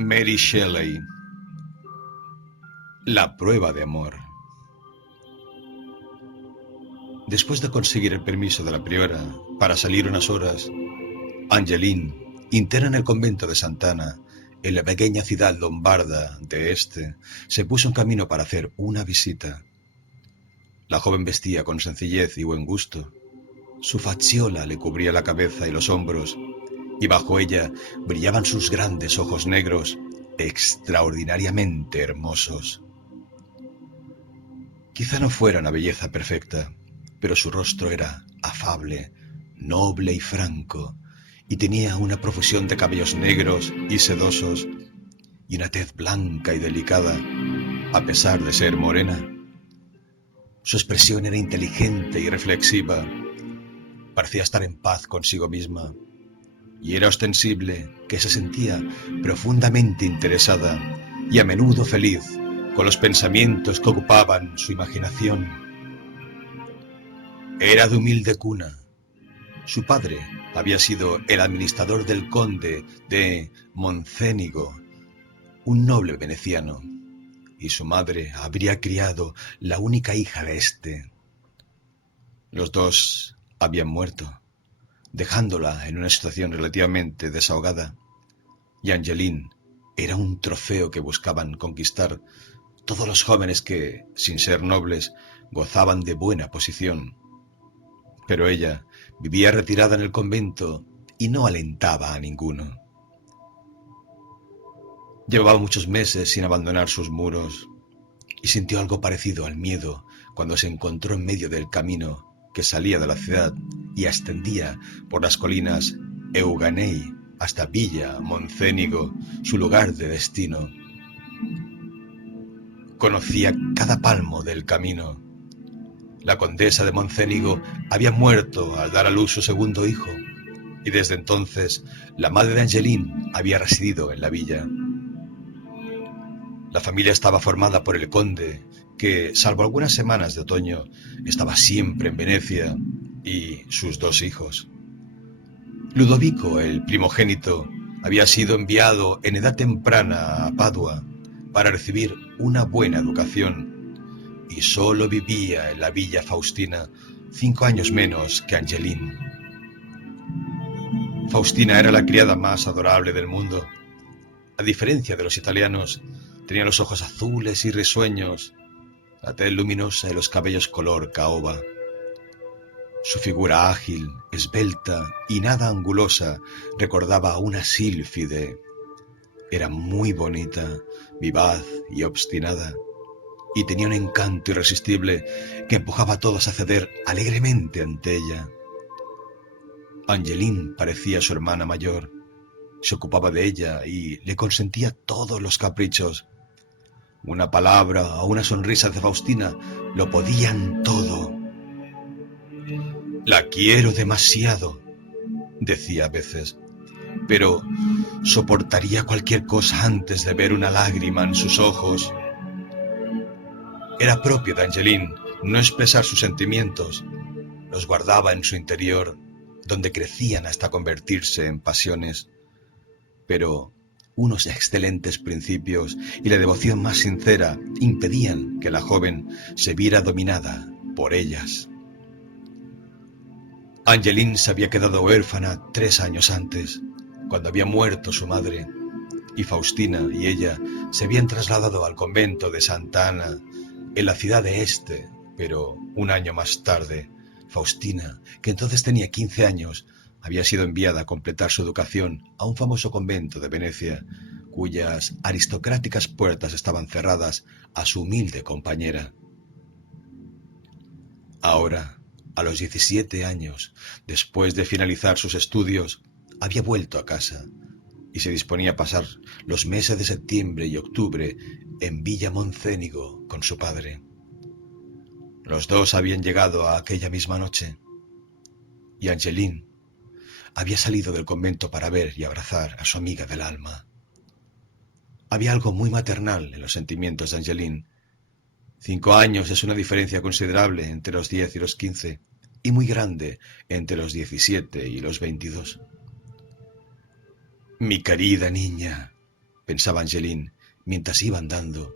Mary Shelley. La prueba de amor. Después de conseguir el permiso de la priora para salir unas horas, Angeline, interna en el convento de Sant'Anna, en la pequeña ciudad lombarda de Este, se puso en camino para hacer una visita. La joven vestía con sencillez y buen gusto. Su facciola le cubría la cabeza y los hombros, y bajo ella brillaban sus grandes ojos negros, extraordinariamente hermosos. Quizá no fuera una belleza perfecta, pero su rostro era afable, noble y franco, y tenía una profusión de cabellos negros y sedosos, y una tez blanca y delicada, a pesar de ser morena. Su expresión era inteligente y reflexiva, parecía estar en paz consigo misma, y era ostensible que se sentía profundamente interesada y a menudo feliz con los pensamientos que ocupaban su imaginación. Era de humilde cuna. Su padre había sido el administrador del conde de Moncénigo, un noble veneciano, y su madre habría criado la única hija de éste. Los dos habían muerto, dejándola en una situación relativamente desahogada, y Angeline era un trofeo que buscaban conquistar todos los jóvenes que, sin ser nobles, gozaban de buena posición. Pero ella vivía retirada en el convento y no alentaba a ninguno. Llevaba muchos meses sin abandonar sus muros y sintió algo parecido al miedo cuando se encontró en medio del camino que salía de la ciudad y ascendía por las colinas Euganei hasta Villa Moncénigo, su lugar de destino. Conocía cada palmo del camino. La condesa de Moncénigo había muerto al dar a luz su segundo hijo, y desde entonces la madre de Angeline había residido en la villa. La familia estaba formada por el conde, que, salvo algunas semanas de otoño, estaba siempre en Venecia, y sus dos hijos. Ludovico, el primogénito, había sido enviado en edad temprana a Padua para recibir una buena educación, y solo vivía en la Villa Faustina 5 años menos que Angeline. Faustina era la criada más adorable del mundo. A diferencia de los italianos, tenía los ojos azules y risueños, la tez luminosa y los cabellos color caoba. Su figura ágil, esbelta y nada angulosa recordaba a una sílfide. Era muy bonita, vivaz y obstinada, y tenía un encanto irresistible que empujaba a todos a ceder alegremente ante ella. Angeline parecía su hermana mayor. Se ocupaba de ella y le consentía todos los caprichos. Una palabra o una sonrisa de Faustina lo podían todo. «La quiero demasiado», decía a veces, «pero soportaría cualquier cosa antes de ver una lágrima en sus ojos». Era propio de Angeline no expresar sus sentimientos. Los guardaba en su interior, donde crecían hasta convertirse en pasiones. Pero unos excelentes principios y la devoción más sincera impedían que la joven se viera dominada por ellas. Angeline se había quedado huérfana 3 años antes, cuando había muerto su madre, y Faustina y ella se habían trasladado al convento de Sant'Anna, en la ciudad de Este, pero un año más tarde, Faustina, que entonces tenía 15 años, había sido enviada a completar su educación a un famoso convento de Venecia, cuyas aristocráticas puertas estaban cerradas a su humilde compañera. Ahora, a los 17 años, después de finalizar sus estudios, había vuelto a casa y se disponía a pasar los meses de septiembre y octubre en Villa Moncénigo con su padre. Los dos habían llegado a aquella misma noche, y Angeline había salido del convento para ver y abrazar a su amiga del alma. Había algo muy maternal en los sentimientos de Angeline. 5 años es una diferencia considerable entre los 10 y los 15, y muy grande entre los 17 y los 22. «Mi querida niña», pensaba Angeline mientras iba andando.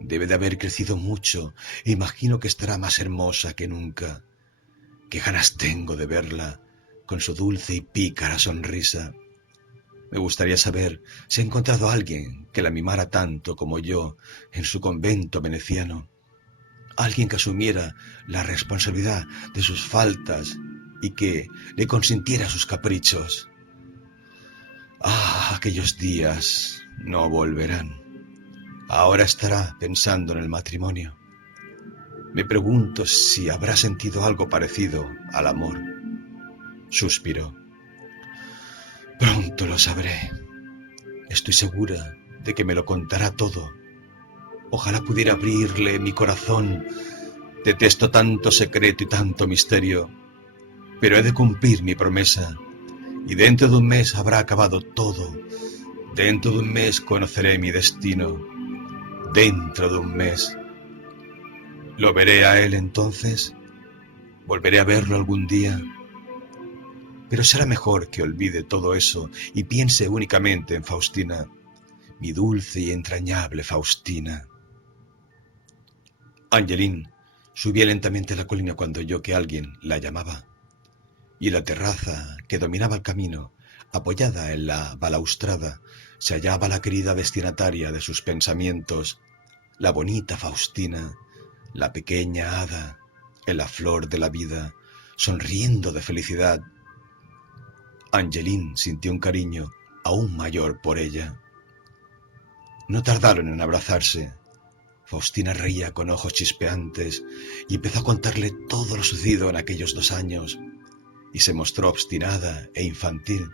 Debe de haber crecido mucho e imagino que estará más hermosa que nunca. Qué ganas tengo de verla, con su dulce y pícara sonrisa. Me gustaría saber si ha encontrado a alguien que la mimara tanto como yo en su convento veneciano. Alguien que asumiera la responsabilidad de sus faltas y que le consintiera sus caprichos. Ah, aquellos días no volverán. Ahora estará pensando en el matrimonio. Me pregunto si habrá sentido algo parecido al amor. Suspiró. Pronto lo sabré. Estoy segura de que me lo contará todo. Ojalá pudiera abrirle mi corazón. Detesto tanto secreto y tanto misterio, pero he de cumplir mi promesa. Y dentro de un mes habrá acabado todo. Dentro de un mes conoceré mi destino. Dentro de un mes. ¿Lo veré a él entonces? ¿Volveré a verlo algún día? Pero será mejor que olvide todo eso y piense únicamente en Faustina, mi dulce y entrañable Faustina. Angeline subía lentamente la colina cuando oyó que alguien la llamaba, y en la terraza que dominaba el camino, apoyada en la balaustrada, se hallaba la querida destinataria de sus pensamientos, la bonita Faustina, la pequeña hada, en la flor de la vida, sonriendo de felicidad. Angeline sintió un cariño aún mayor por ella. No tardaron en abrazarse. Faustina reía con ojos chispeantes y empezó a contarle todo lo sucedido en aquellos 2 años, y se mostró obstinada e infantil,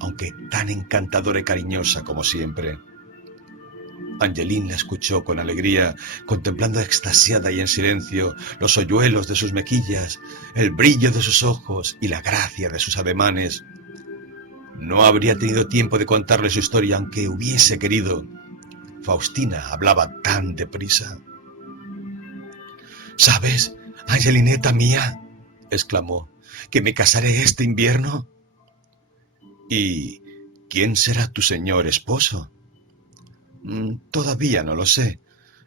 aunque tan encantadora y cariñosa como siempre. Angeline la escuchó con alegría, contemplando extasiada y en silencio los hoyuelos de sus mejillas, el brillo de sus ojos y la gracia de sus ademanes. No habría tenido tiempo de contarle su historia aunque hubiese querido. Faustina hablaba tan deprisa. ¿Sabes, Angelineta mía?, exclamó, ¿que me casaré este invierno? ¿Y quién será tu señor esposo? Todavía no lo sé,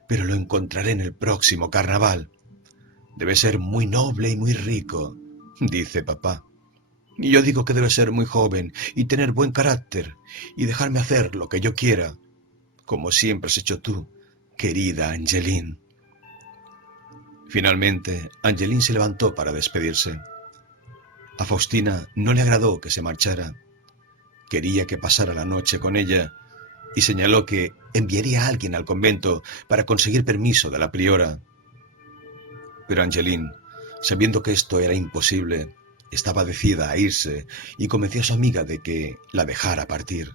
pero lo encontraré en el próximo carnaval. Debe ser muy noble y muy rico, dice papá. Y yo digo que debe ser muy joven y tener buen carácter y dejarme hacer lo que yo quiera, como siempre has hecho tú, querida Angeline. Finalmente, Angeline se levantó para despedirse. A Faustina no le agradó que se marchara. Quería que pasara la noche con ella y señaló que enviaría a alguien al convento para conseguir permiso de la priora. Pero Angeline, sabiendo que esto era imposible, estaba decidida a irse y convenció a su amiga de que la dejara partir.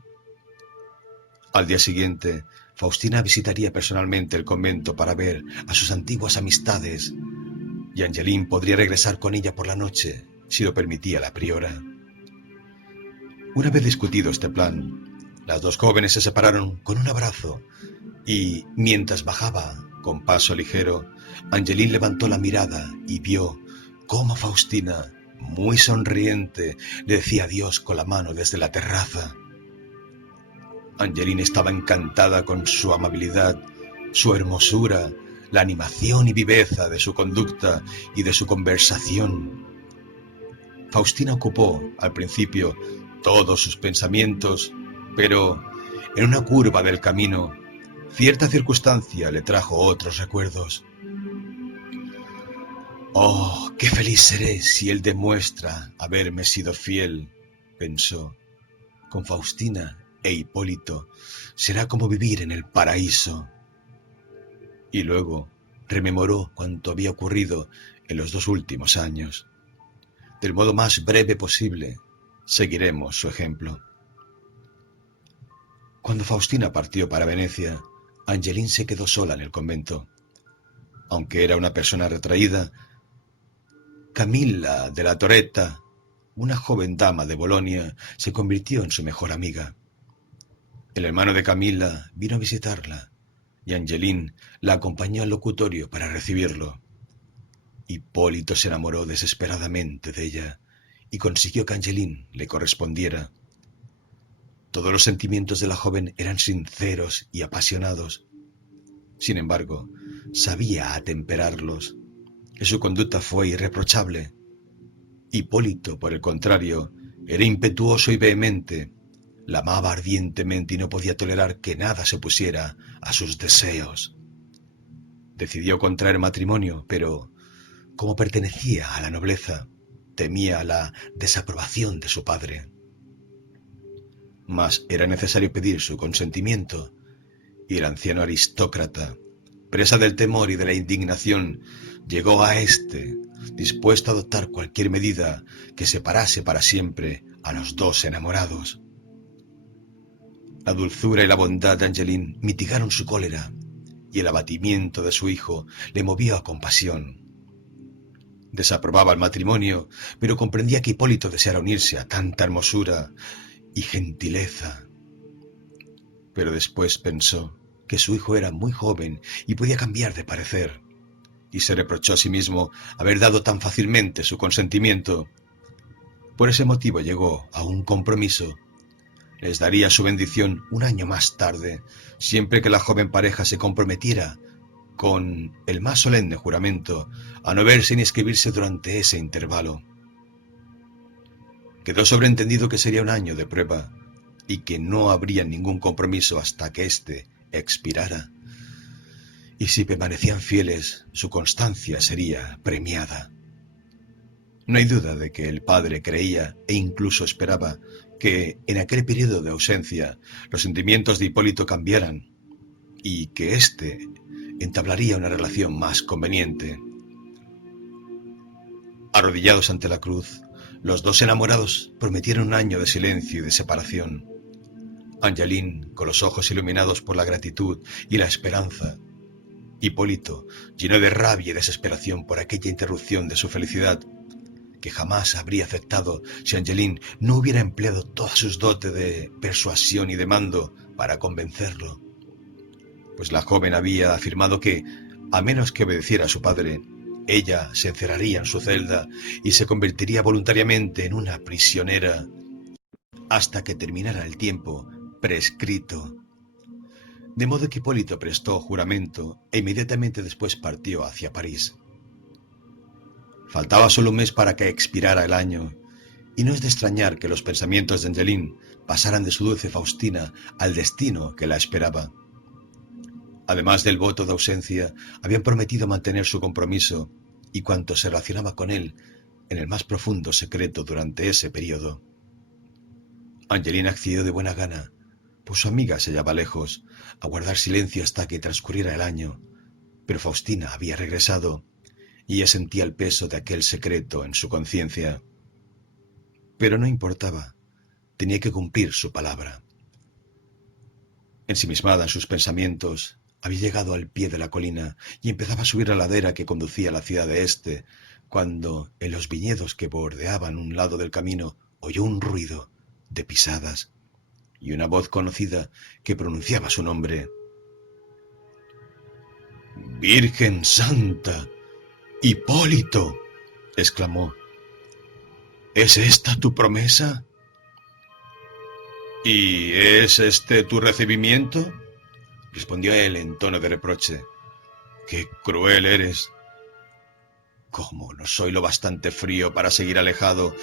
Al día siguiente, Faustina visitaría personalmente el convento para ver a sus antiguas amistades y Angeline podría regresar con ella por la noche, si lo permitía la priora. Una vez discutido este plan, las dos jóvenes se separaron con un abrazo y, mientras bajaba con paso ligero, Angeline levantó la mirada y vio cómo Faustina, muy sonriente, le decía adiós con la mano desde la terraza. Angeline estaba encantada con su amabilidad, su hermosura, la animación y viveza de su conducta y de su conversación. Faustina ocupó, al principio, todos sus pensamientos, pero en una curva del camino, cierta circunstancia le trajo otros recuerdos. «Oh, qué feliz seré si él demuestra haberme sido fiel», pensó. «Con Faustina e Hipólito será como vivir en el paraíso». Y luego rememoró cuanto había ocurrido en los 2 últimos años. Del modo más breve posible, seguiremos su ejemplo. Cuando Faustina partió para Venecia, Angeline se quedó sola en el convento. Aunque era una persona retraída, Camilla de la Toretta, una joven dama de Bolonia, se convirtió en su mejor amiga. El hermano de Camilla vino a visitarla y Angeline la acompañó al locutorio para recibirlo. Hipólito se enamoró desesperadamente de ella y consiguió que Angeline le correspondiera. Todos los sentimientos de la joven eran sinceros y apasionados. Sin embargo, sabía atemperarlos, y su conducta fue irreprochable. Hipólito, por el contrario, era impetuoso y vehemente. La amaba ardientemente y no podía tolerar que nada se opusiera a sus deseos. Decidió contraer matrimonio, pero, como pertenecía a la nobleza, temía la desaprobación de su padre. Mas era necesario pedir su consentimiento, y el anciano aristócrata, presa del temor y de la indignación, llegó a éste, dispuesto a adoptar cualquier medida que separase para siempre a los dos enamorados. La dulzura y la bondad de Angeline mitigaron su cólera, y el abatimiento de su hijo le movió a compasión. Desaprobaba el matrimonio, pero comprendía que Hipólito deseara unirse a tanta hermosura y gentileza. Pero después pensó que su hijo era muy joven y podía cambiar de parecer, y se reprochó a sí mismo haber dado tan fácilmente su consentimiento. Por ese motivo llegó a un compromiso. Les daría su bendición un año más tarde, siempre que la joven pareja se comprometiera, con el más solemne juramento, a no verse ni escribirse durante ese intervalo. Quedó sobreentendido que sería un año de prueba, y que no habría ningún compromiso hasta que éste expirara. Y si permanecían fieles, su constancia sería premiada. No hay duda de que el padre creía e incluso esperaba que en aquel periodo de ausencia los sentimientos de Hipólito cambiaran y que éste entablaría una relación más conveniente. Arrodillados ante la cruz, los dos enamorados prometieron un año de silencio y de separación. Angeline, con los ojos iluminados por la gratitud y la esperanza. Hipólito, lleno de rabia y desesperación por aquella interrupción de su felicidad, que jamás habría aceptado si Angeline no hubiera empleado todas sus dotes de persuasión y de mando para convencerlo. Pues la joven había afirmado que, a menos que obedeciera a su padre, ella se encerraría en su celda y se convertiría voluntariamente en una prisionera hasta que terminara el tiempo prescrito. De modo que Hipólito prestó juramento e inmediatamente después partió hacia París. Faltaba solo un mes para que expirara el año, y no es de extrañar que los pensamientos de Angeline pasaran de su dulce Faustina al destino que la esperaba. Además del voto de ausencia, habían prometido mantener su compromiso y cuanto se relacionaba con él en el más profundo secreto durante ese periodo. Angeline accedió de buena gana, pues su amiga se hallaba lejos, a guardar silencio hasta que transcurriera el año, pero Faustina había regresado y ella sentía el peso de aquel secreto en su conciencia. Pero no importaba, tenía que cumplir su palabra. Ensimismada en sus pensamientos, había llegado al pie de la colina y empezaba a subir la ladera que conducía a la ciudad de Este, cuando en los viñedos que bordeaban un lado del camino oyó un ruido de pisadas y una voz conocida que pronunciaba su nombre. «¡Virgen Santa! ¡Hipólito!», exclamó. «¿Es esta tu promesa? ¿Y es este tu recibimiento?», respondió él en tono de reproche. «¡Qué cruel eres! ¿Cómo no soy lo bastante frío para seguir alejado?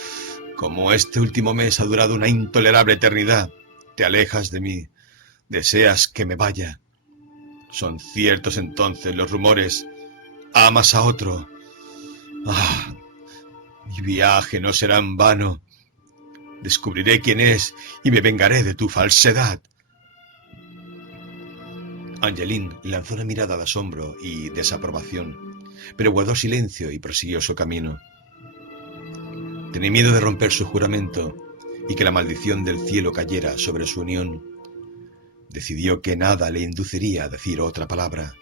Como este último mes ha durado una intolerable eternidad, te alejas de mí, deseas que me vaya. Son ciertos entonces los rumores. Amas a otro. ¡Ah! Mi viaje no será en vano. Descubriré quién es y me vengaré de tu falsedad». Angeline lanzó una mirada de asombro y desaprobación, pero guardó silencio y prosiguió su camino. Tenía miedo de romper su juramento y que la maldición del cielo cayera sobre su unión. Decidió que nada le induciría a decir otra palabra.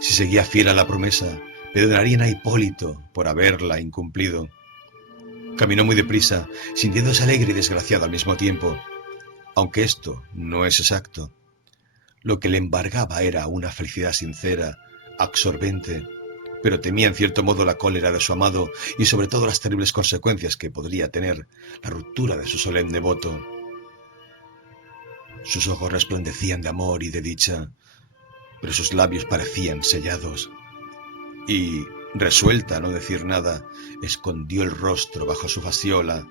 Si seguía fiel a la promesa, perdonarían a Hipólito por haberla incumplido. Caminó muy deprisa, sintiéndose alegre y desgraciado al mismo tiempo, aunque esto no es exacto. Lo que le embargaba era una felicidad sincera, absorbente, pero temía en cierto modo la cólera de su amado y sobre todo las terribles consecuencias que podría tener la ruptura de su solemne voto. Sus ojos resplandecían de amor y de dicha, pero sus labios parecían sellados. Y, resuelta a no decir nada, escondió el rostro bajo su fasciola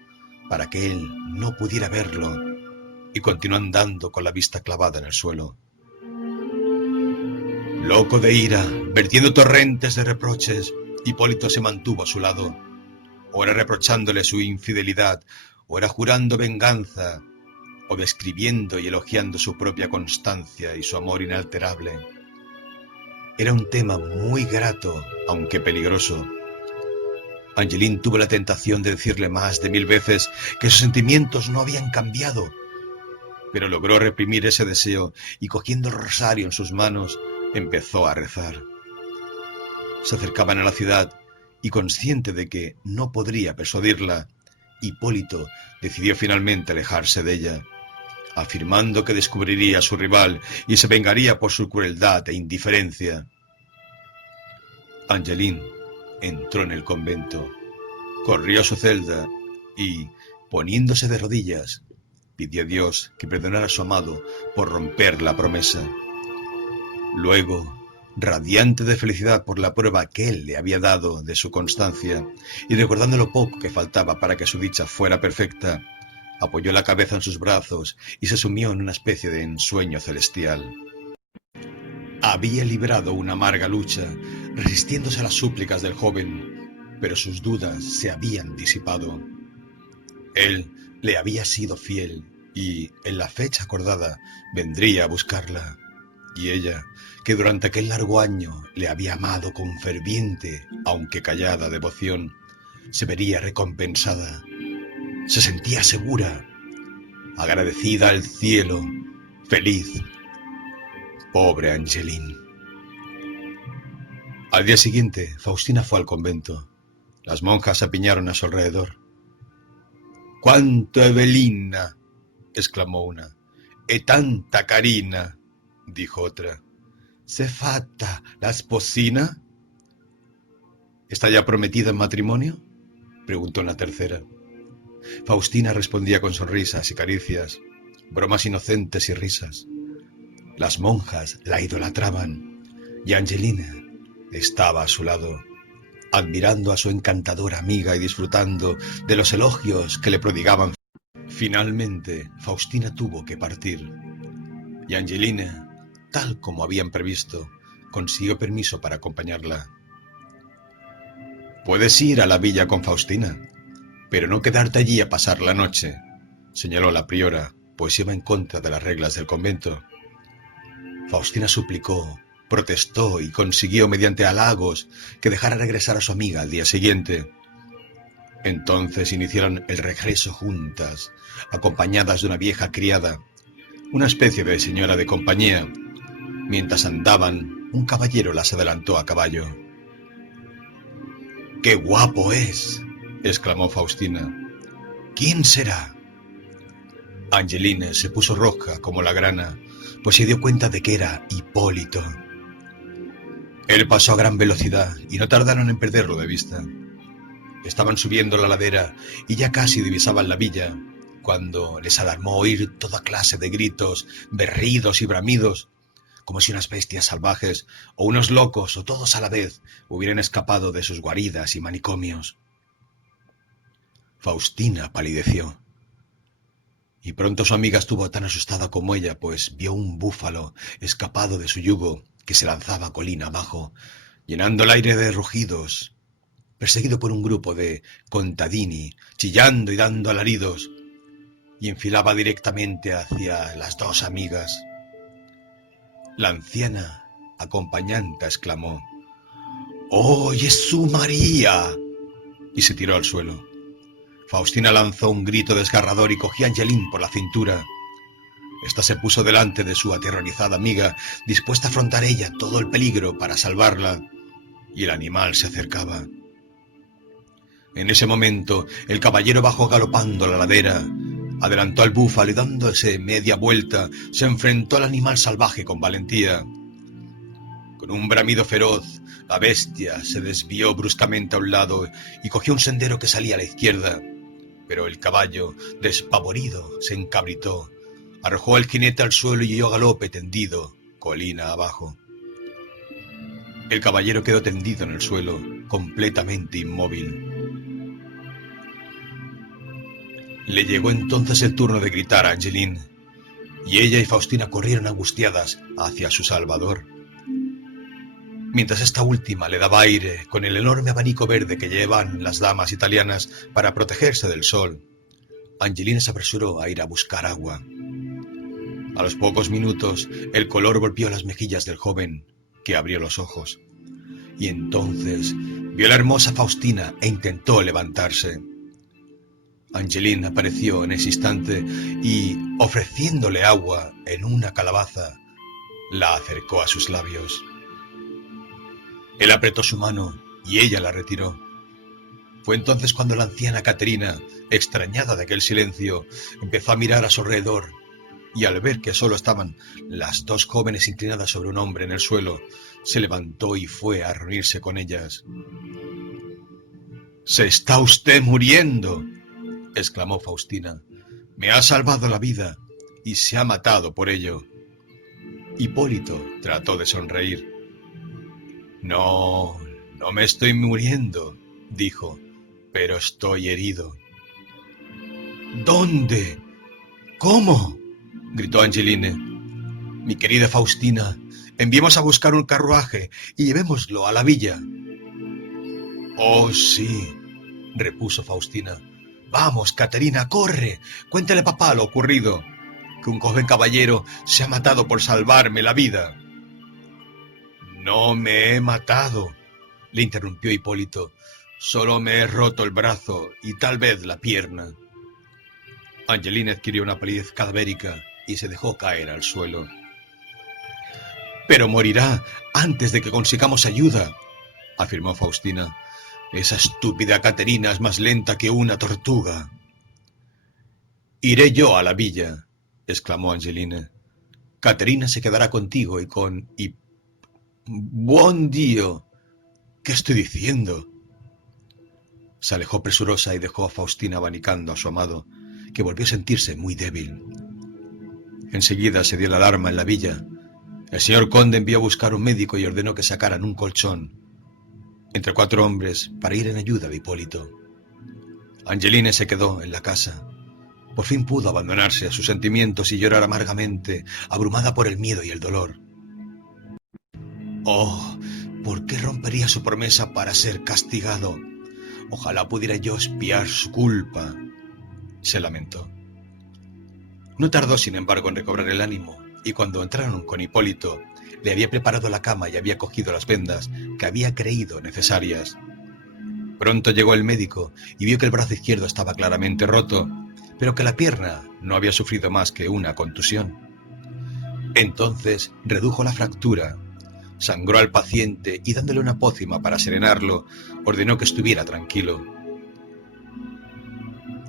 para que él no pudiera verlo, y continuó andando con la vista clavada en el suelo. Loco de ira, vertiendo torrentes de reproches, Hipólito se mantuvo a su lado, ora reprochándole su infidelidad, ora jurando venganza, o describiendo y elogiando su propia constancia y su amor inalterable. Era un tema muy grato, aunque peligroso. Angeline tuvo la tentación de decirle más de 1000 veces que sus sentimientos no habían cambiado, pero logró reprimir ese deseo y, cogiendo el rosario en sus manos, empezó a rezar. Se acercaban a la ciudad y, consciente de que no podría persuadirla, Hipólito decidió finalmente alejarse de ella, afirmando que descubriría a su rival y se vengaría por su crueldad e indiferencia. Angeline entró en el convento, corrió a su celda y, poniéndose de rodillas, pidió a Dios que perdonara a su amado por romper la promesa. Luego, radiante de felicidad por la prueba que él le había dado de su constancia y recordando lo poco que faltaba para que su dicha fuera perfecta, apoyó la cabeza en sus brazos y se sumió en una especie de ensueño celestial. Había librado una amarga lucha, resistiéndose a las súplicas del joven, pero sus dudas se habían disipado. Él le había sido fiel y, en la fecha acordada, vendría a buscarla. Y ella, que durante aquel largo año le había amado con ferviente, aunque callada devoción, se vería recompensada. Se sentía segura, agradecida al cielo, feliz. Pobre Angeline. Al día siguiente, Faustina fue al convento. Las monjas se apiñaron a su alrededor. «¡Quanto Evelina!», exclamó una. «E tanta carina», dijo otra. «¿Se fatta la sposina?» «¿Está ya prometida en matrimonio?», preguntó una tercera. Faustina respondía con sonrisas y caricias, bromas inocentes y risas. Las monjas la idolatraban y Angelina estaba a su lado, admirando a su encantadora amiga y disfrutando de los elogios que le prodigaban. Finalmente, Faustina tuvo que partir y Angelina, tal como habían previsto, consiguió permiso para acompañarla. «Puedes ir a la villa con Faustina, pero no quedarte allí a pasar la noche», señaló la priora, pues iba en contra de las reglas del convento. Faustina suplicó, protestó y consiguió, mediante halagos, que dejara regresar a su amiga al día siguiente. Entonces iniciaron el regreso juntas, acompañadas de una vieja criada, una especie de señora de compañía. Mientras andaban, un caballero las adelantó a caballo. «¡Qué guapo es!», exclamó Faustina. «¿Quién será?». Angeline se puso roja como la grana, pues se dio cuenta de que era Hipólito. Él pasó a gran velocidad y no tardaron en perderlo de vista. Estaban subiendo la ladera y ya casi divisaban la villa, cuando les alarmó oír toda clase de gritos, berridos y bramidos, como si unas bestias salvajes o unos locos o todos a la vez hubieran escapado de sus guaridas y manicomios. Faustina palideció. Y pronto su amiga estuvo tan asustada como ella, pues vio un búfalo escapado de su yugo que se lanzaba colina abajo, llenando el aire de rugidos, perseguido por un grupo de contadini, chillando y dando alaridos, y enfilaba directamente hacia las dos amigas. La anciana acompañante exclamó: «¡Oh, Jesús María!», y se tiró al suelo. Faustina lanzó un grito desgarrador y cogió a Angeline por la cintura. Esta se puso delante de su aterrorizada amiga, dispuesta a afrontar ella todo el peligro para salvarla, y el animal se acercaba. En ese momento, el caballero bajó galopando la ladera, adelantó al búfalo y dándose media vuelta, se enfrentó al animal salvaje con valentía. Con un bramido feroz, la bestia se desvió bruscamente a un lado y cogió un sendero que salía a la izquierda, pero el caballo, despavorido, se encabritó, Arrojó al jinete al suelo y huyó a galope tendido, colina abajo. El caballero quedó tendido en el suelo, completamente inmóvil. Le llegó entonces el turno de gritar a Angeline, y ella y Faustina corrieron angustiadas hacia su salvador. Mientras esta última le daba aire con el enorme abanico verde que llevan las damas italianas para protegerse del sol, Angeline se apresuró a ir a buscar agua. A los pocos minutos, el color volvió a las mejillas del joven, que abrió los ojos. Y entonces vio a la hermosa Faustina e intentó levantarse. Angeline apareció en ese instante y, ofreciéndole agua en una calabaza, la acercó a sus labios. Él apretó su mano y ella la retiró. Fue entonces cuando la anciana Caterina, extrañada de aquel silencio, empezó a mirar a su alrededor y al ver que solo estaban las dos jóvenes inclinadas sobre un hombre en el suelo, se levantó y fue a reunirse con ellas. «¡Se está usted muriendo!», exclamó Faustina. «Me ha salvado la vida y se ha matado por ello». Hipólito trató de sonreír. «No, no me estoy muriendo», dijo, «pero estoy herido». «¿Dónde? ¿Cómo?», gritó Angeline. «Mi querida Faustina, enviemos a buscar un carruaje y llevémoslo a la villa». «Oh, sí», repuso Faustina. «Vamos, Caterina, corre, cuéntale a papá lo ocurrido, que un joven caballero se ha matado por salvarme la vida». «No me he matado», le interrumpió Hipólito. «Solo me he roto el brazo y tal vez la pierna». Angeline adquirió una palidez cadavérica y se dejó caer al suelo. «Pero morirá antes de que consigamos ayuda», afirmó Faustina. «Esa estúpida Caterina es más lenta que una tortuga». «Iré yo a la villa», exclamó Angeline. «Caterina se quedará contigo y con... ¡Buen Dios! ¿Qué estoy diciendo?». Se alejó presurosa y dejó a Faustina abanicando a su amado, que volvió a sentirse muy débil. Enseguida se dio la alarma en la villa. El señor conde envió a buscar un médico y ordenó que sacaran un colchón entre 4 hombres para ir en ayuda de Hipólito. Angeline se quedó en la casa. Por fin pudo abandonarse a sus sentimientos y llorar amargamente, abrumada por el miedo y el dolor. «Oh, ¿por qué rompería su promesa para ser castigado? Ojalá pudiera yo expiar su culpa», se lamentó. No tardó, sin embargo, en recobrar el ánimo, y cuando entraron con Hipólito, le había preparado la cama y había cogido las vendas que había creído necesarias. Pronto llegó el médico y vio que el brazo izquierdo estaba claramente roto, pero que la pierna no había sufrido más que una contusión. Entonces redujo la fractura, sangró al paciente y dándole una pócima para serenarlo, ordenó que estuviera tranquilo.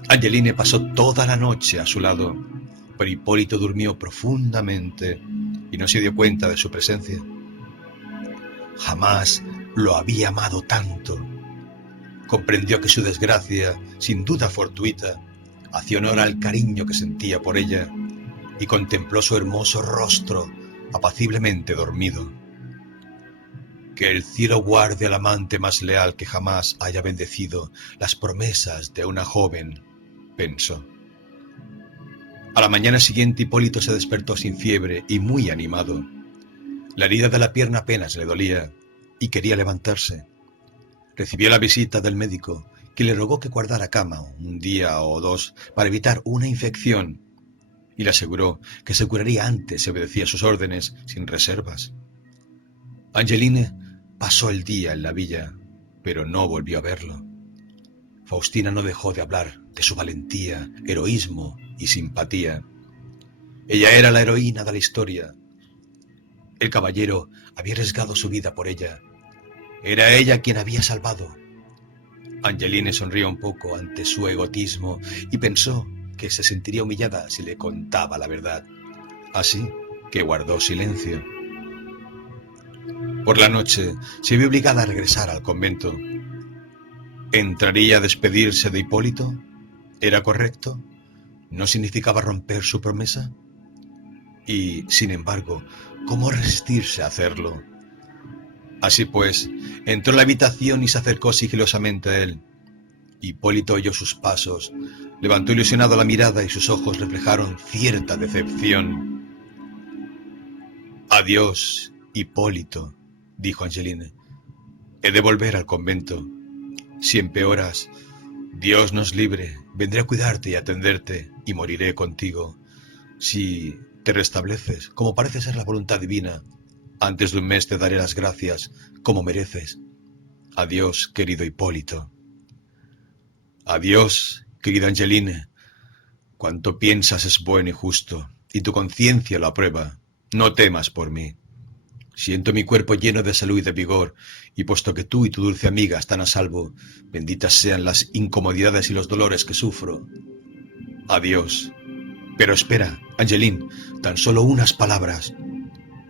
Angeline pasó toda la noche a su lado, pero Hipólito durmió profundamente y no se dio cuenta de su presencia. Jamás lo había amado tanto. Comprendió que su desgracia, sin duda fortuita, hacía honor al cariño que sentía por ella y contempló su hermoso rostro apaciblemente dormido. Que el cielo guarde al amante más leal que jamás haya bendecido las promesas de una joven, pensó. A la mañana siguiente Hipólito se despertó sin fiebre y muy animado. La herida de la pierna apenas le dolía y quería levantarse. Recibió la visita del médico, que le rogó que guardara cama un día o 2 para evitar una infección, y le aseguró que se curaría antes si obedecía sus órdenes sin reservas. Angeline pasó el día en la villa, pero no volvió a verlo. Faustina no dejó de hablar de su valentía, heroísmo y simpatía. Ella era la heroína de la historia. El caballero había arriesgado su vida por ella. Era ella quien había salvado. Angeline sonrió un poco ante su egoísmo y pensó que se sentiría humillada si le contaba la verdad. Así que guardó silencio. Por la noche se vio obligada a regresar al convento. ¿Entraría a despedirse de Hipólito? ¿Era correcto? ¿No significaba romper su promesa? Y, sin embargo, ¿cómo resistirse a hacerlo? Así pues, entró en la habitación y se acercó sigilosamente a él. Hipólito oyó sus pasos, levantó ilusionado la mirada y sus ojos reflejaron cierta decepción. Adiós, Hipólito, dijo Angeline. He de volver al convento. Si empeoras, Dios nos libre, vendré a cuidarte y atenderte, y moriré contigo. Si te restableces, como parece ser la voluntad divina, antes de un mes te daré las gracias, como mereces. Adiós, querido Hipólito. Adiós, querida Angeline. Cuanto piensas es bueno y justo, y tu conciencia lo aprueba. No temas por mí. Siento mi cuerpo lleno de salud y de vigor, y puesto que tú y tu dulce amiga están a salvo, benditas sean las incomodidades y los dolores que sufro. Adiós. Pero espera, Angeline, tan solo unas palabras.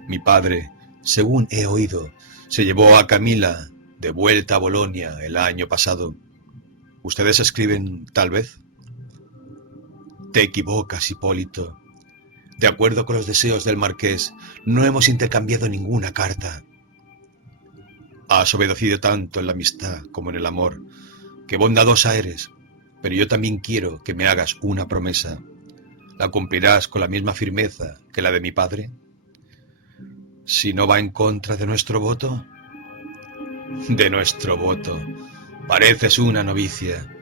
Mi padre, según he oído, se llevó a Camila de vuelta a Bolonia el año pasado. ¿Ustedes escriben, tal vez? Te equivocas, Hipólito. De acuerdo con los deseos del marqués, no hemos intercambiado ninguna carta. Has obedecido tanto en la amistad como en el amor. Qué bondadosa eres, pero yo también quiero que me hagas una promesa. ¿La cumplirás con la misma firmeza que la de mi padre? Si no va en contra de nuestro voto. De nuestro voto. Pareces una novicia.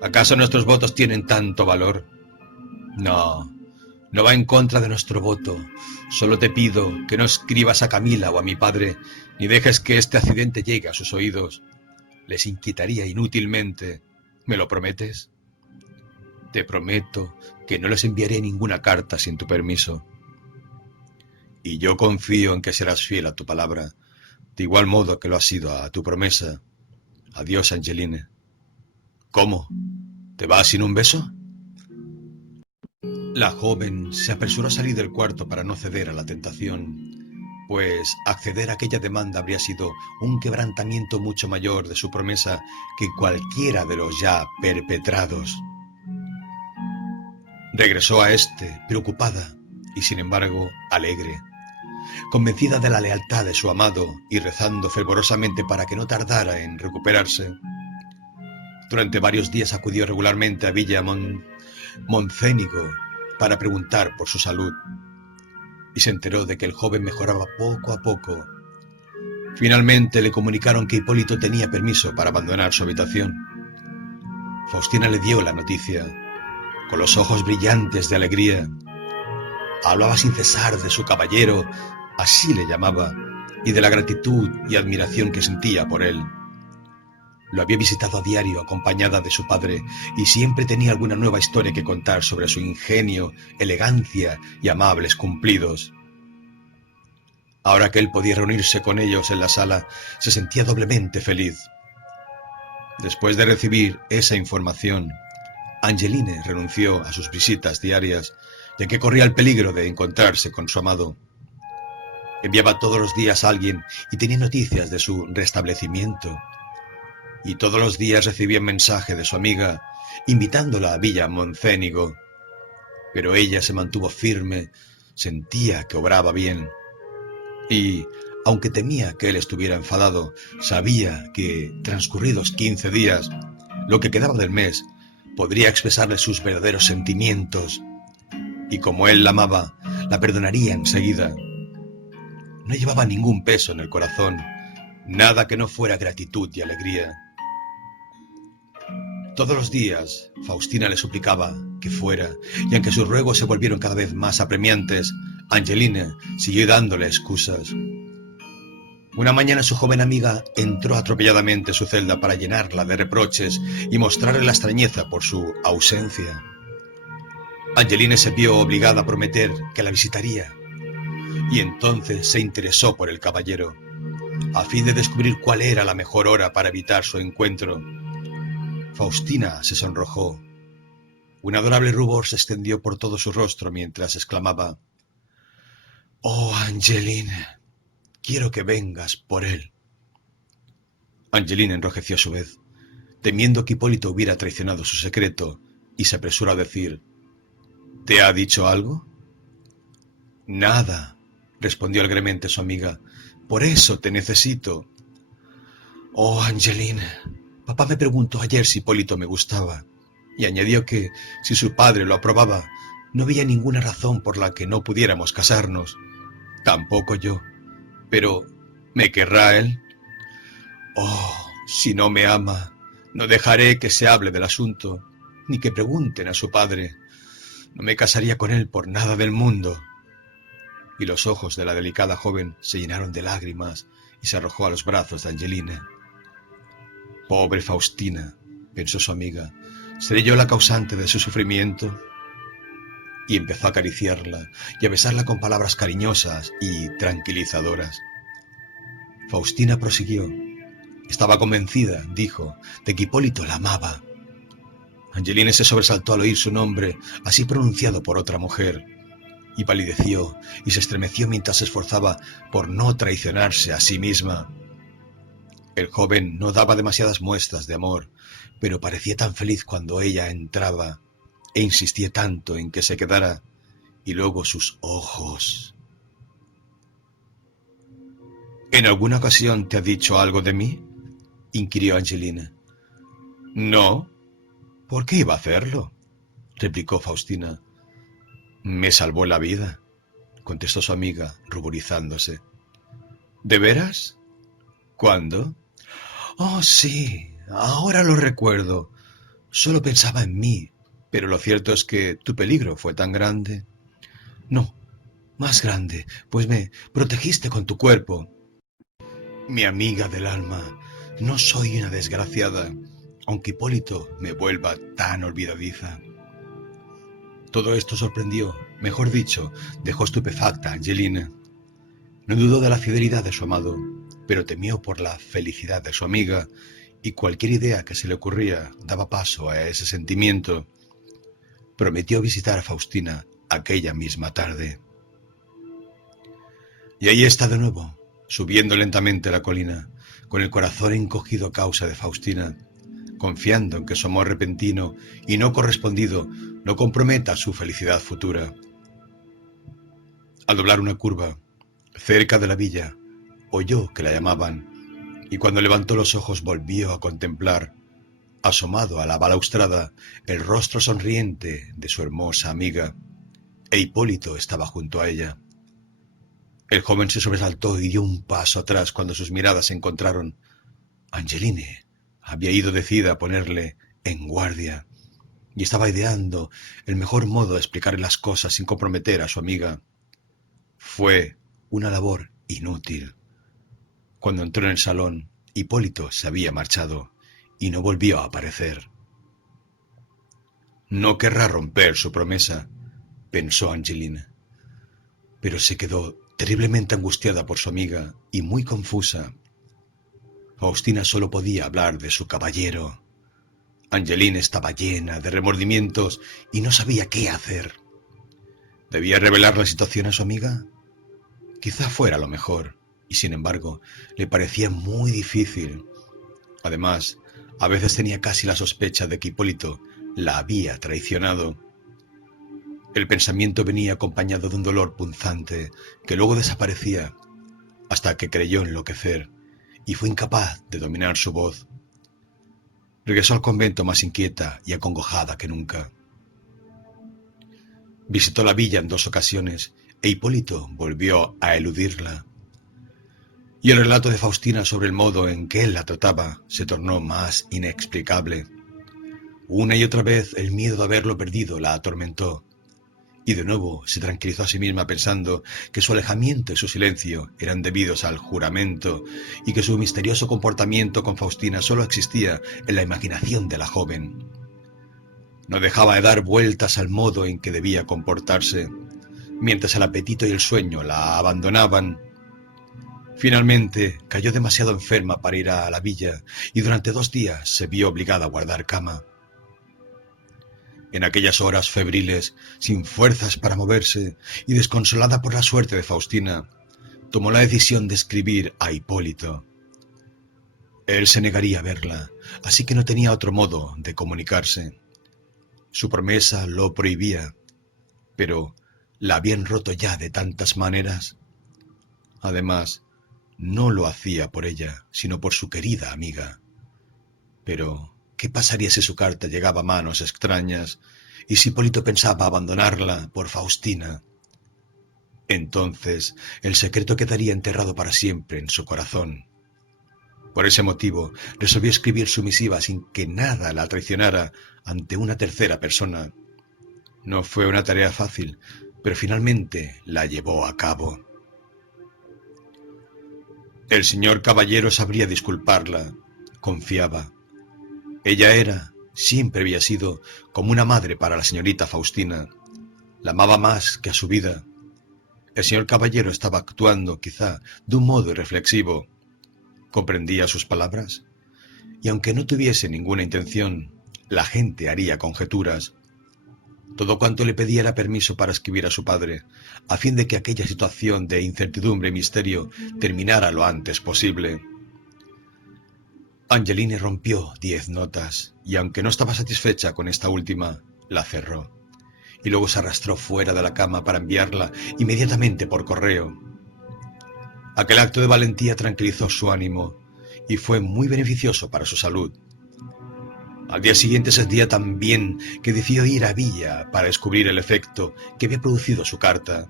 ¿Acaso nuestros votos tienen tanto valor? No, no va en contra de nuestro voto. Solo te pido que no escribas a Camila o a mi padre, ni dejes que este accidente llegue a sus oídos. Les inquietaría inútilmente. ¿Me lo prometes? Te prometo que no les enviaré ninguna carta sin tu permiso. Y yo confío en que serás fiel a tu palabra, de igual modo que lo has sido a tu promesa. Adiós, Angeline. ¿Cómo? ¿Te vas sin un beso? La joven se apresuró a salir del cuarto para no ceder a la tentación, pues acceder a aquella demanda habría sido un quebrantamiento mucho mayor de su promesa que cualquiera de los ya perpetrados. Regresó a este, preocupada y sin embargo alegre, convencida de la lealtad de su amado y rezando fervorosamente para que no tardara en recuperarse. Durante varios días acudió regularmente a Villa Moncénigo para preguntar por su salud y se enteró de que el joven mejoraba poco a poco. Finalmente le comunicaron que Hipólito tenía permiso para abandonar su habitación. Faustina le dio la noticia, con los ojos brillantes de alegría. Hablaba sin cesar de su caballero, así le llamaba, y de la gratitud y admiración que sentía por él. Lo había visitado a diario acompañada de su padre y siempre tenía alguna nueva historia que contar sobre su ingenio, elegancia y amables cumplidos. Ahora que él podía reunirse con ellos en la sala, se sentía doblemente feliz. Después de recibir esa información, Angeline renunció a sus visitas diarias, ya que corría el peligro de encontrarse con su amado. Enviaba todos los días a alguien y tenía noticias de su restablecimiento. Y todos los días recibía un mensaje de su amiga, invitándola a Villa Moncénigo. Pero ella se mantuvo firme, sentía que obraba bien. Y, aunque temía que él estuviera enfadado, sabía que, transcurridos 15 días, lo que quedaba del mes, podría expresarle sus verdaderos sentimientos. Y como él la amaba, la perdonaría enseguida. No llevaba ningún peso en el corazón, nada que no fuera gratitud y alegría. Todos los días, Faustina le suplicaba que fuera, y aunque sus ruegos se volvieron cada vez más apremiantes, Angeline siguió dándole excusas. Una mañana su joven amiga entró atropelladamente en su celda para llenarla de reproches y mostrarle la extrañeza por su ausencia. Angeline se vio obligada a prometer que la visitaría, y entonces se interesó por el caballero, a fin de descubrir cuál era la mejor hora para evitar su encuentro. Faustina se sonrojó. Un adorable rubor se extendió por todo su rostro mientras exclamaba: «Oh, Angeline, quiero que vengas por él». Angeline enrojeció a su vez, temiendo que Hipólito hubiera traicionado su secreto, y se apresuró a decir: «¿Te ha dicho algo?». Nada, respondió alegremente su amiga. Por eso te necesito. Oh, Angeline, papá me preguntó ayer si Hipólito me gustaba, y añadió que, si su padre lo aprobaba, no había ninguna razón por la que no pudiéramos casarnos. Tampoco yo. Pero, ¿me querrá él? Oh, si no me ama, no dejaré que se hable del asunto, ni que pregunten a su padre. No me casaría con él por nada del mundo. Y los ojos de la delicada joven se llenaron de lágrimas y se arrojó a los brazos de Angelina. Pobre Faustina, pensó su amiga, ¿seré yo la causante de su sufrimiento? Y empezó a acariciarla y a besarla con palabras cariñosas y tranquilizadoras. Faustina prosiguió. Estaba convencida, dijo, de que Hipólito la amaba. Angelina se sobresaltó al oír su nombre, así pronunciado por otra mujer, y palideció y se estremeció mientras se esforzaba por no traicionarse a sí misma. El joven no daba demasiadas muestras de amor, pero parecía tan feliz cuando ella entraba, e insistía tanto en que se quedara, y luego sus ojos. ¿En alguna ocasión te ha dicho algo de mí?, inquirió Angelina. No. ¿Por qué iba a hacerlo?, replicó Faustina. Me salvó la vida, contestó su amiga, ruborizándose. ¿De veras? ¿Cuándo? Oh, sí, ahora lo recuerdo. Solo pensaba en mí, pero lo cierto es que tu peligro fue tan grande. No, más grande, pues me protegiste con tu cuerpo. Mi amiga del alma, no soy una desgraciada, aunque Hipólito me vuelva tan olvidadiza. Todo esto sorprendió, mejor dicho, dejó estupefacta a Angelina. No dudó de la fidelidad de su amado, pero temió por la felicidad de su amiga, y cualquier idea que se le ocurría daba paso a ese sentimiento. Prometió visitar a Faustina aquella misma tarde. Y ahí está de nuevo, subiendo lentamente la colina, con el corazón encogido a causa de Faustina, confiando en que su amor repentino y no correspondido no comprometa su felicidad futura. Al doblar una curva, cerca de la villa, oyó que la llamaban, y cuando levantó los ojos volvió a contemplar, asomado a la balaustrada, el rostro sonriente de su hermosa amiga, e Hipólito estaba junto a ella. El joven se sobresaltó y dio un paso atrás cuando sus miradas se encontraron. Angeline había ido decidida a ponerle en guardia, y estaba ideando el mejor modo de explicarle las cosas sin comprometer a su amiga. Fue una labor inútil. Cuando entró en el salón, Hipólito se había marchado y no volvió a aparecer. No querrá romper su promesa, pensó Angelina, pero se quedó terriblemente angustiada por su amiga y muy confusa. Faustina solo podía hablar de su caballero. Angelina estaba llena de remordimientos y no sabía qué hacer. ¿Debía revelar la situación a su amiga? Quizá fuera lo mejor, y sin embargo, le parecía muy difícil. Además, a veces tenía casi la sospecha de que Hipólito la había traicionado. El pensamiento venía acompañado de un dolor punzante que luego desaparecía hasta que creyó enloquecer y fue incapaz de dominar su voz. Regresó al convento más inquieta y acongojada que nunca. Visitó la villa en 2 ocasiones e Hipólito volvió a eludirla. Y el relato de Faustina sobre el modo en que él la trataba se tornó más inexplicable. Una y otra vez el miedo de haberlo perdido la atormentó, y de nuevo se tranquilizó a sí misma pensando que su alejamiento y su silencio eran debidos al juramento y que su misterioso comportamiento con Faustina solo existía en la imaginación de la joven. No dejaba de dar vueltas al modo en que debía comportarse, mientras el apetito y el sueño la abandonaban. Finalmente cayó demasiado enferma para ir a la villa y durante 2 días se vio obligada a guardar cama. En aquellas horas febriles, sin fuerzas para moverse y desconsolada por la suerte de Faustina, tomó la decisión de escribir a Hipólito. Él se negaría a verla, así que no tenía otro modo de comunicarse. Su promesa lo prohibía, pero la habían roto ya de tantas maneras. Además, no lo hacía por ella, sino por su querida amiga. Pero, ¿qué pasaría si su carta llegaba a manos extrañas y si Hipólito pensaba abandonarla por Faustina? Entonces, el secreto quedaría enterrado para siempre en su corazón. Por ese motivo, resolvió escribir su misiva sin que nada la traicionara ante una tercera persona. No fue una tarea fácil, pero finalmente la llevó a cabo. El señor caballero sabría disculparla, confiaba. Ella siempre había sido, como una madre para la señorita Faustina. La amaba más que a su vida. El señor caballero estaba actuando, quizá, de un modo irreflexivo. Comprendía sus palabras, y aunque no tuviese ninguna intención, la gente haría conjeturas. Todo cuanto le pedía era permiso para escribir a su padre, a fin de que aquella situación de incertidumbre y misterio terminara lo antes posible. Angeline rompió 10 notas, y aunque no estaba satisfecha con esta última, la cerró, y luego se arrastró fuera de la cama para enviarla inmediatamente por correo. Aquel acto de valentía tranquilizó su ánimo y fue muy beneficioso para su salud. Al día siguiente se sentía tan bien que decidió ir a Villa para descubrir el efecto que había producido su carta.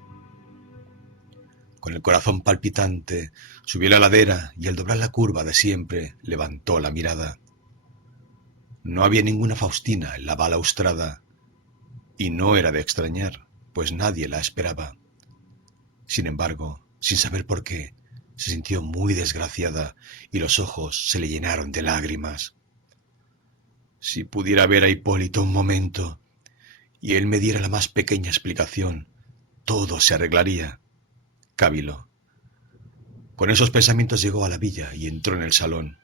Con el corazón palpitante, subió la ladera y al doblar la curva de siempre, levantó la mirada. No había ninguna Faustina en la balaustrada, y no era de extrañar, pues nadie la esperaba. Sin embargo, sin saber por qué, se sintió muy desgraciada y los ojos se le llenaron de lágrimas. Si pudiera ver a Hipólito un momento y él me diera la más pequeña explicación, todo se arreglaría, caviló. Con esos pensamientos llegó a la villa y entró en el salón.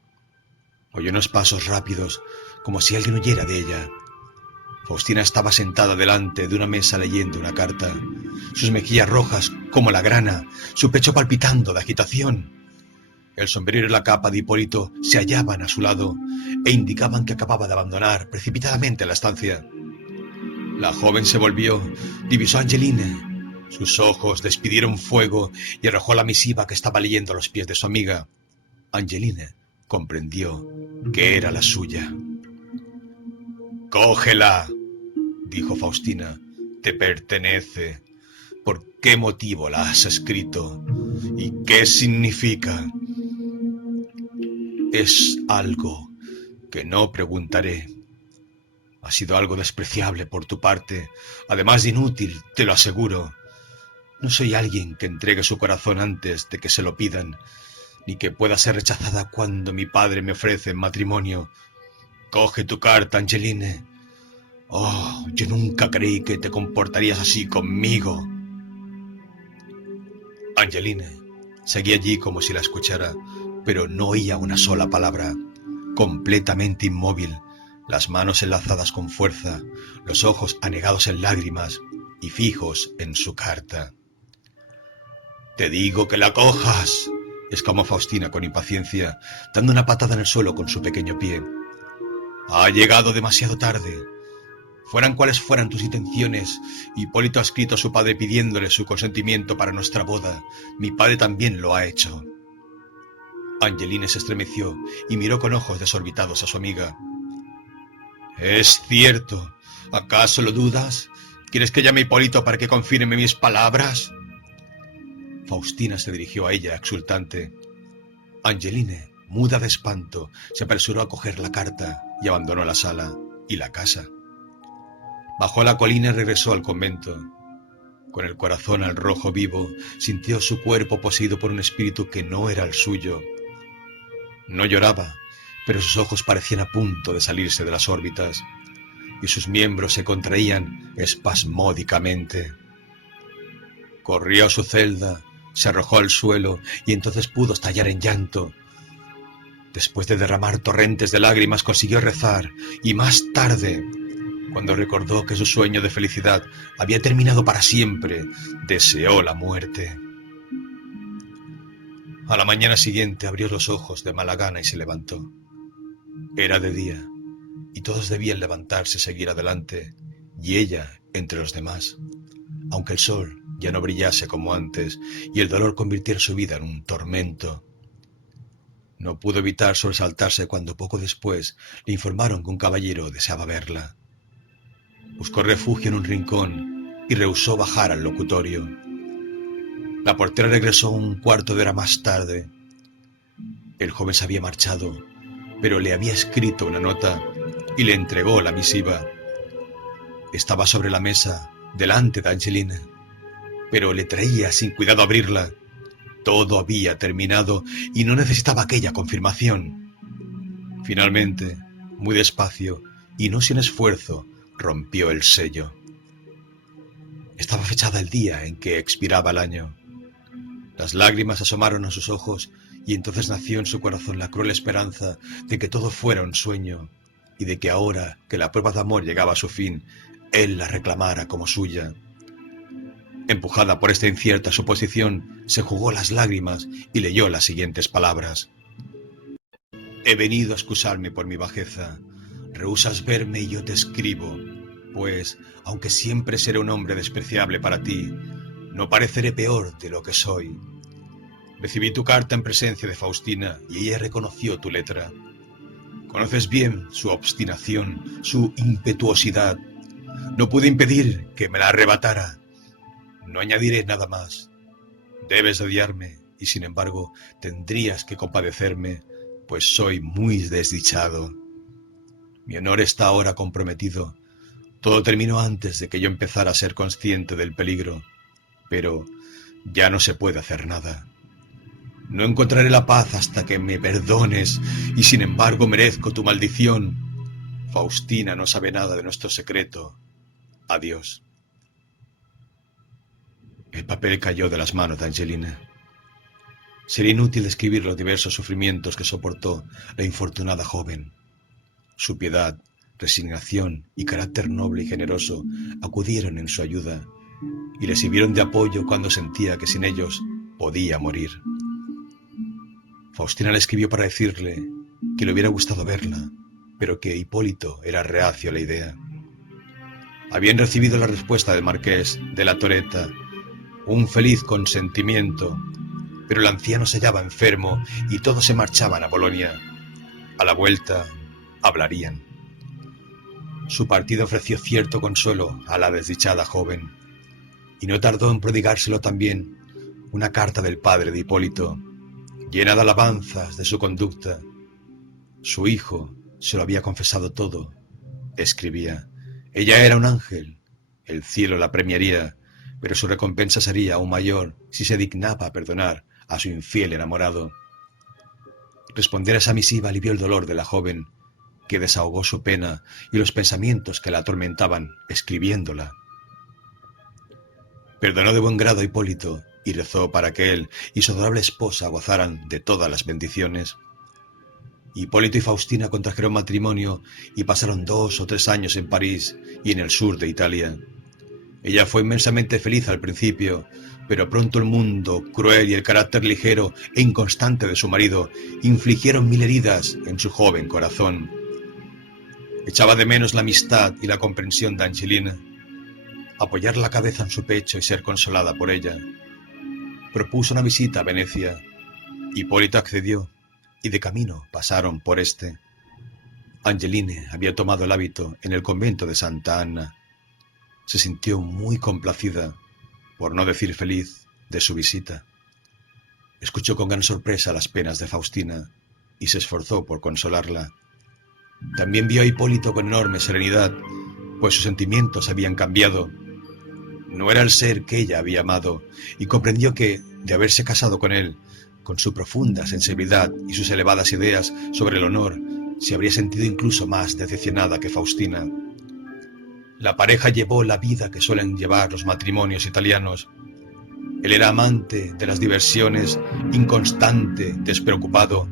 Oyó unos pasos rápidos, como si alguien huyera de ella. Faustina estaba sentada delante de una mesa leyendo una carta, sus mejillas rojas como la grana, su pecho palpitando de agitación. El sombrero y la capa de Hipólito se hallaban a su lado e indicaban que acababa de abandonar precipitadamente la estancia. La joven se volvió, divisó a Angeline. Sus ojos despidieron fuego y arrojó la misiva que estaba leyendo a los pies de su amiga. Angeline comprendió que era la suya. «Cógela», dijo Faustina. «Te pertenece. ¿Por qué motivo la has escrito? ¿Y qué significa?» «Es algo que no preguntaré. Ha sido algo despreciable por tu parte, además de inútil, te lo aseguro. No soy alguien que entregue su corazón antes de que se lo pidan, ni que pueda ser rechazada cuando mi padre me ofrece en matrimonio. Coge tu carta, Angeline. Oh, yo nunca creí que te comportarías así conmigo». Angeline seguía allí como si la escuchara, pero no oía una sola palabra, completamente inmóvil, las manos enlazadas con fuerza, los ojos anegados en lágrimas y fijos en su carta. «Te digo que la cojas», exclamó Faustina con impaciencia, dando una patada en el suelo con su pequeño pie. «Ha llegado demasiado tarde. Fueran cuales fueran tus intenciones, Hipólito ha escrito a su padre pidiéndole su consentimiento para nuestra boda. Mi padre también lo ha hecho». Angeline se estremeció y miró con ojos desorbitados a su amiga. «Es cierto. ¿Acaso lo dudas? ¿Quieres que llame a Hipólito para que confirme mis palabras?» Faustina se dirigió a ella exultante. Angeline, muda de espanto, se apresuró a coger la carta y abandonó la sala y la casa. Bajó a la colina y regresó al convento. Con el corazón al rojo vivo, sintió su cuerpo poseído por un espíritu que no era el suyo. No lloraba, pero sus ojos parecían a punto de salirse de las órbitas, y sus miembros se contraían espasmódicamente. Corrió a su celda, se arrojó al suelo y entonces pudo estallar en llanto. Después de derramar torrentes de lágrimas consiguió rezar y más tarde, cuando recordó que su sueño de felicidad había terminado para siempre, deseó la muerte. A la mañana siguiente abrió los ojos de mala gana y se levantó. Era de día y todos debían levantarse y seguir adelante, y ella entre los demás. aunque el sol ya no brillase como antes y el dolor convirtiera su vida en un tormento. No pudo evitar sobresaltarse cuando poco después le informaron que un caballero deseaba verla. Buscó refugio en un rincón y rehusó bajar al locutorio. La portera regresó un cuarto de hora más tarde. El joven se había marchado, pero le había escrito una nota y le entregó la misiva. Estaba sobre la mesa, delante de Angelina, pero le traía sin cuidado abrirla. Todo había terminado y no necesitaba aquella confirmación. Finalmente, muy despacio y no sin esfuerzo, rompió el sello. Estaba fechada el día en que expiraba el año. Las lágrimas asomaron a sus ojos y entonces nació en su corazón la cruel esperanza de que todo fuera un sueño y de que ahora que la prueba de amor llegaba a su fin, él la reclamara como suya. Empujada por esta incierta suposición, se jugó las lágrimas y leyó las siguientes palabras. He venido a excusarme por mi bajeza. Rehusas verme y yo te escribo, pues, aunque siempre seré un hombre despreciable para ti, no pareceré peor de lo que soy. Recibí tu carta en presencia de Faustina y ella reconoció tu letra. Conoces bien su obstinación, su impetuosidad. No pude impedir que me la arrebatara. No añadiré nada más. Debes odiarme y sin embargo tendrías que compadecerme, pues soy muy desdichado. Mi honor está ahora comprometido. Todo terminó antes de que yo empezara a ser consciente del peligro, pero ya no se puede hacer nada. No encontraré la paz hasta que me perdones y sin embargo merezco tu maldición. Faustina no sabe nada de nuestro secreto. Adiós. El papel cayó de las manos de Angelina. Sería inútil describir los diversos sufrimientos que soportó la infortunada joven. Su piedad, resignación y carácter noble y generoso acudieron en su ayuda y le sirvieron de apoyo cuando sentía que sin ellos podía morir. Faustina le escribió para decirle que le hubiera gustado verla, pero que Hipólito era reacio a la idea. Habían recibido la respuesta del marqués de la Toreta, un feliz consentimiento, pero el anciano se hallaba enfermo y todos se marchaban a Bolonia. A la vuelta hablarían. Su partida ofreció cierto consuelo a la desdichada joven, y no tardó en prodigárselo también una carta del padre de Hipólito, llena de alabanzas de su conducta. Su hijo se lo había confesado todo. Escribía: ella era un ángel, el cielo la premiaría, pero su recompensa sería aún mayor si se dignaba a perdonar a su infiel enamorado. Responder a esa misiva alivió el dolor de la joven, que desahogó su pena y los pensamientos que la atormentaban escribiéndola. Perdonó de buen grado a Hipólito y rezó para que él y su adorable esposa gozaran de todas las bendiciones. Hipólito y Faustina contrajeron matrimonio y pasaron 2 o 3 años en París y en el sur de Italia. Ella fue inmensamente feliz al principio, pero pronto el mundo cruel y el carácter ligero e inconstante de su marido infligieron 1000 heridas en su joven corazón. Echaba de menos la amistad y la comprensión de Angelina, apoyar la cabeza en su pecho y ser consolada por ella. Propuso una visita a Venecia. Hipólito accedió y de camino pasaron por este. Angeline había tomado el hábito en el convento de Santa Anna. Se sintió muy complacida, por no decir feliz, de su visita. Escuchó con gran sorpresa las penas de Faustina y se esforzó por consolarla. También vio a Hipólito con enorme serenidad, pues sus sentimientos habían cambiado. No era el ser que ella había amado, y comprendió que, de haberse casado con él, con su profunda sensibilidad y sus elevadas ideas sobre el honor, se habría sentido incluso más decepcionada que Faustina. La pareja llevó la vida que suelen llevar los matrimonios italianos. Él era amante de las diversiones, inconstante, despreocupado,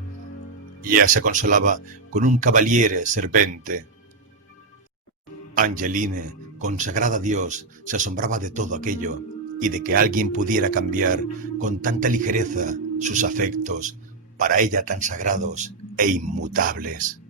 y ella se consolaba con un cavaliere servente. Angeline, consagrada a Dios, se asombraba de todo aquello y de que alguien pudiera cambiar con tanta ligereza sus afectos, para ella tan sagrados e inmutables.